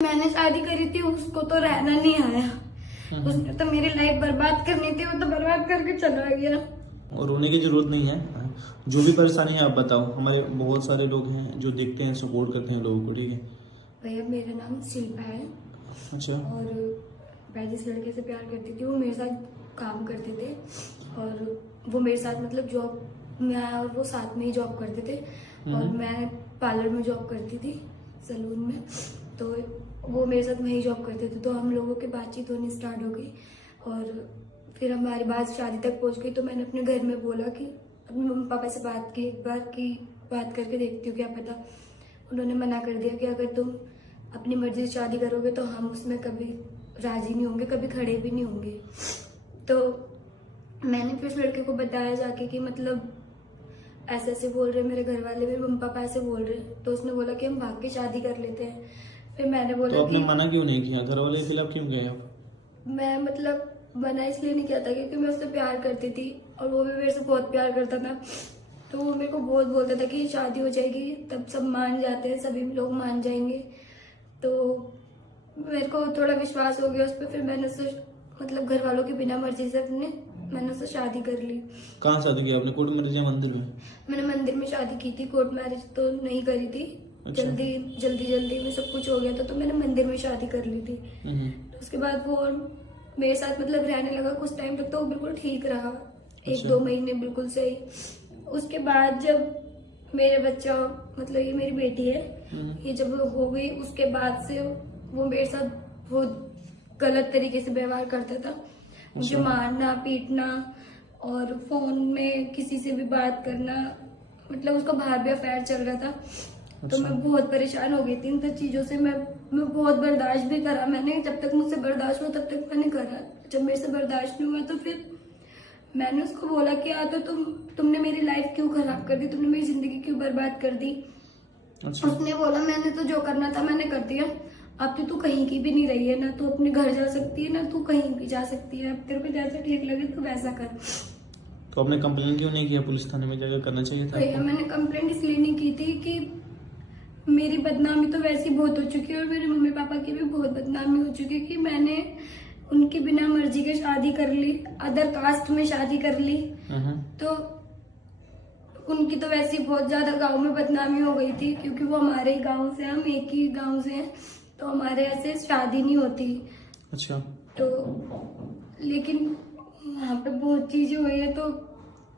मैंने शादी करी थी, उसको तो रहना नहीं आया। उसने तो मेरी लाइफ बर्बाद करनी थी, वो तो बर्बाद करके चला गया। और रोने की जरूरत नहीं है। जो भी परेशानी है आप बताओ, हमारे बहुत सारे लोग हैं जो देखते हैं, सपोर्ट करते हैं लोगों को। ठीक है भैया, मेरा नाम शिल्पा है। अच्छा। और मैं जिस लड़के से प्यार करती थी वो मेरे साथ काम करते थे, और वो मेरे साथ मतलब जॉब, मैं और वो साथ में ही जॉब करते थे। और मैं पार्लर में जॉब करती थी, सैलून में। तो वो मेरे साथ वहीं जॉब करते थे। तो हम लोगों की बातचीत होनी स्टार्ट हो गई, और फिर हमारी बात शादी तक पहुंच गई। तो मैंने अपने घर में बोला कि अपने मम्मी पापा से बात की, एक बार की बात करके देखती हूँ क्या पता। उन्होंने मना कर दिया कि अगर तुम अपनी मर्जी से शादी करोगे तो हम उसमें कभी राजी नहीं होंगे, कभी खड़े भी नहीं होंगे। तो मैंने फिर उस लड़के को बताया जाके कि मतलब ऐसे ऐसे बोल रहे मेरे घर वाले, मेरे मम्मी पापा ऐसे बोल रहे। तो उसने बोला कि हम भाग के शादी कर लेते हैं। फिर मैंने बोला तो आपने कि मना क्यों नहीं किया? घर वाले के खिलाफ क्यों गए आप? मैं मतलब मना इसलिए नहीं किया था क्योंकि मैं उससे प्यार करती थी, और वो भी मेरे से बहुत प्यार करता था। तो वो मेरे को बहुत बोलता था कि शादी हो जाएगी तब सब मान जाते हैं, सभी लोग मान जाएंगे। तो मेरे को थोड़ा विश्वास हो गया उस पर। फिर मैंने उससे मतलब घर वालों की बिना मर्जी से मैंने उससे शादी कर ली। कहाँ शादी की आपने? कोर्ट मैरिज या मंदिर में? मैंने मंदिर में शादी की थी, कोर्ट मैरिज तो नहीं करी थी। अच्छा। जल्दी में सब कुछ हो गया था, तो मैंने मंदिर में शादी कर ली थी। तो उसके बाद वो मेरे साथ मतलब रहने लगा कुछ टाइम तक। तो वो बिल्कुल ठीक रहा, एक दो महीने बिल्कुल सही। उसके बाद जब मेरे बच्चा, मतलब ये मेरी बेटी है, ये जब हो गई उसके बाद से वो मेरे साथ बहुत गलत तरीके से व्यवहार करता था। मुझे मारना पीटना और फोन में किसी से भी बात करना, मतलब उसका बाहर भी अफेयर चल रहा था। तो मैं बहुत परेशान हो गई थी इन सब चीजों से। मैं बहुत बर्दाश्त भी करा मैंने, जब तक मुझसे बर्दाश्त हुआ तब तक मैंने करा। जब मेरे से बर्दाश्त नहीं हुआ तो फिर मैंने उसको बोला कि तो तुमने मेरी लाइफ क्यों खराब कर दी, तुमने मेरी जिंदगी क्यों बर्बाद कर दी। अच्छा। उसने बोला मैंने तो जो करना था मैंने कर दिया, अब तो तू कहीं की भी नहीं रही है, ना तू अपने घर जा सकती है ना तू कहीं भी जा सकती है, अब तेरे को जैसा ठीक लगे तू वैसा कर। तो आपने कंप्लेन क्यों नहीं किया पुलिस थाने में जाकर? करना चाहिए था भैया, मैंने कंप्लेंट इसलिए नहीं की थी कि मेरी बदनामी तो वैसी बहुत हो चुकी है, और मेरे मम्मी पापा की भी बहुत बदनामी हो चुकी है कि मैंने उनकी बिना मर्जी के शादी कर ली, अदर कास्ट में शादी कर ली। तो उनकी तो वैसी बहुत ज्यादा गांव में बदनामी हो गई थी, क्योंकि वो हमारे ही गांव से, हम एक ही गांव से हैं, तो हमारे ऐसे शादी नहीं होती। अच्छा। तो लेकिन वहाँ पे बहुत चीजें हुई है, तो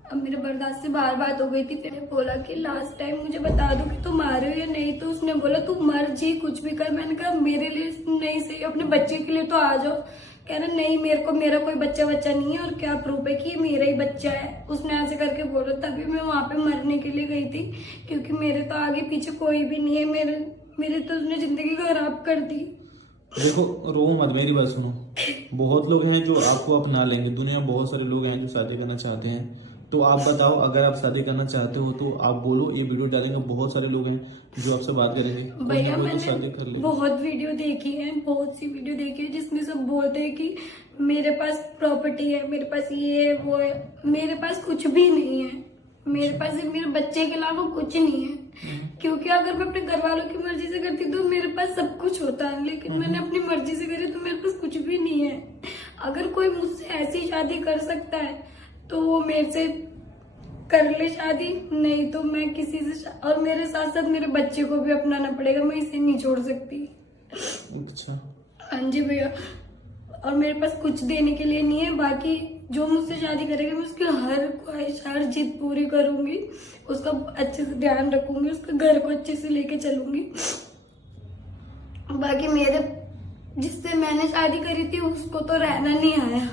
अब मेरे बर्दाश्त से बाहर बात हो गई थी। फिर बोला कि लास्ट टाइम मुझे बता दो कि तुम आ रहे हो या नहीं। तो उसने बोला तू मर जी कुछ भी कर। मैंने कहा मेरे लिए नहीं सही, अपने बच्चे के लिए तो आ जाओ। कह रहा नहीं, मेरा कोई बच्चा नहीं है, और क्या प्रूफ है कि ये मेरा ही बच्चा है। उसने ऐसे करके बोला। तभी मैं वहां पे मरने के लिए गई थी, क्योंकि मेरे तो आगे पीछे कोई भी नहीं है। मेरे तो उसने जिंदगी खराब कर दी। देखो, रो मत, मेरी बात सुनो। बहुत लोग हैं जो आपको अपना लेंगे, दुनिया में बहुत सारे लोग हैं जो शादी करना चाहते हैं। तो आप बताओ, अगर आप शादी करना चाहते हो तो आप बोलो, ये वीडियो डालेंगे, बहुत सारे लोग हैं जो आपसे बात करेंगे। भैया, तो शादी कर मैंने ले। बहुत वीडियो देखी है, बहुत सी वीडियो देखी है, जिसमें सब बोलते हैं कि मेरे पास प्रॉपर्टी है, मेरे पास ये है वो है। मेरे पास कुछ भी नहीं है। मेरे पास सिर्फ मेरे बच्चे के अलावा कुछ नहीं है। क्योंकि अगर मैं अपने घर वालों की मर्जी से करती तो मेरे पास सब कुछ होता, लेकिन मैंने अपनी मर्जी से करी तो मेरे पास कुछ भी नहीं है। अगर कोई मुझसे ऐसी शादी कर सकता है तो वो मेरे से कर ले शादी, नहीं तो मैं किसी से, और मेरे साथ साथ मेरे बच्चे को भी अपनाना पड़ेगा, मैं इसे नहीं छोड़ सकती। अच्छा। हाँ जी भैया, और मेरे पास कुछ देने के लिए नहीं है। बाकी जो मुझसे शादी करेगा मैं उसकी हर ख्वाहिश, हर जिद पूरी करूंगी, उसका अच्छे से ध्यान रखूंगी, उसके घर को अच्छे से लेके चलूंगी। बाकी मेरे जिससे मैंने शादी करी थी उसको तो रहना नहीं आया।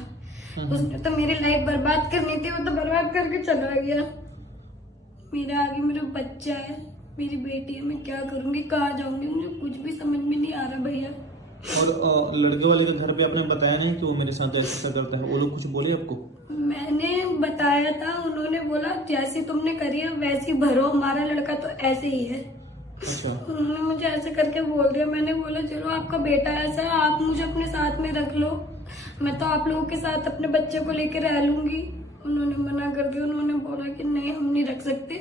उसने तो मेरी लाइफ बर्बाद करनी थी, वो तो बर्बाद करके चला गया। मेरे आगे मेरा बच्चा है, मेरी बेटी है, मैं क्या करूंगी, कहाँ जाऊंगी, मुझे कुछ भी समझ में नहीं आ रहा भैया। और लड़के वाले के घर पे आपने बताया नहीं कि वो मेरे साथ ऐसा करता है? वो लोग कुछ बोले आपको? मैंने बताया था, उन्होंने बोला जैसी तुमने करी है वैसी भरो, हमारा लड़का तो ऐसे ही है। अच्छा। उन्होंने मुझे ऐसे करके बोल दिया। मैंने बोला चलो आपका बेटा ऐसा है, आप मुझे अपने साथ में रख लो, मैं तो आप लोगों के साथ अपने बच्चे को लेकर रह लूंगी। उन्होंने मना कर दिया। उन्होंने बोला कि नहीं, हम नहीं रख सकते,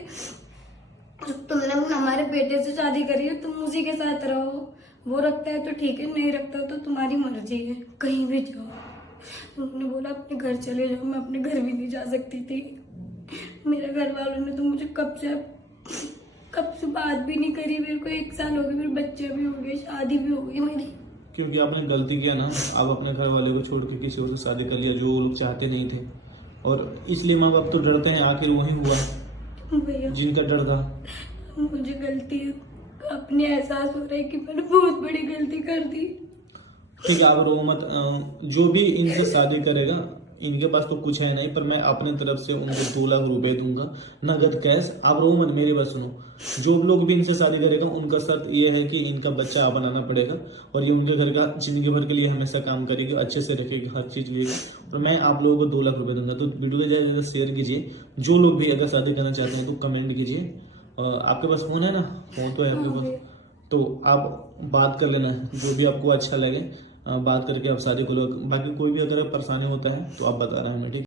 तुमने हमारे बेटे से शादी करी है, तुम उसी के साथ रहो। वो रखता है तो ठीक है, नहीं रखता तो तुम्हारी मर्जी है, कहीं भी जाओ। उन्होंने बोला अपने घर चले जाओ। मैं अपने घर भी नहीं जा सकती थी। मेरे घर वालों ने तो मुझे कब से बात भी नहीं करी। मेरे को 1 साल हो गए, मेरे बच्चे भी हो गए, शादी भी हो गई मेरी। क्योंकि आपने गलती किया ना, आप अपने घर वाले को छोड़ के किसी और से शादी कर लिया जो वो लोग चाहते नहीं थे, और इसलिए माँ बाप तो डरते हैं। आखिर वही हुआ भैया जिनका डर था। मुझे गलती अपने एहसास हो रहा है कि मैंने बहुत बड़ी गलती कर दी। ठीक है, आप रो मत। जो भी इनसे शादी करेगा, इनके पास तो कुछ है नहीं, पर मैं अपने तरफ से उनको 2 लाख रुपए दूंगा नगद कैश। आप रो मत, मेरी बात सुनो। जो लोग भी इनसे शादी करेगा उनका शर्त ये है कि इनका बच्चा आप बनाना पड़ेगा, और ये उनके घर का जिंदगी भर के लिए हमेशा काम करेगी, अच्छे से रखेगी, हर चीज लेगी। और मैं आप लोगों को 2 लाख रुपए दूंगा। तो वीडियो को ज्यादा शेयर कीजिए। जो लोग भी अगर शादी करना चाहते हैं तो कमेंट कीजिए। आपके पास फोन है ना? फोन तो है आपके पास, तो आप बात कर लेना, जो भी आपको अच्छा लगे बात करके आप शादी को लो। बाकी कोई भी अगर परेशानी होता है तो आप बता रहे हैं, ठीक।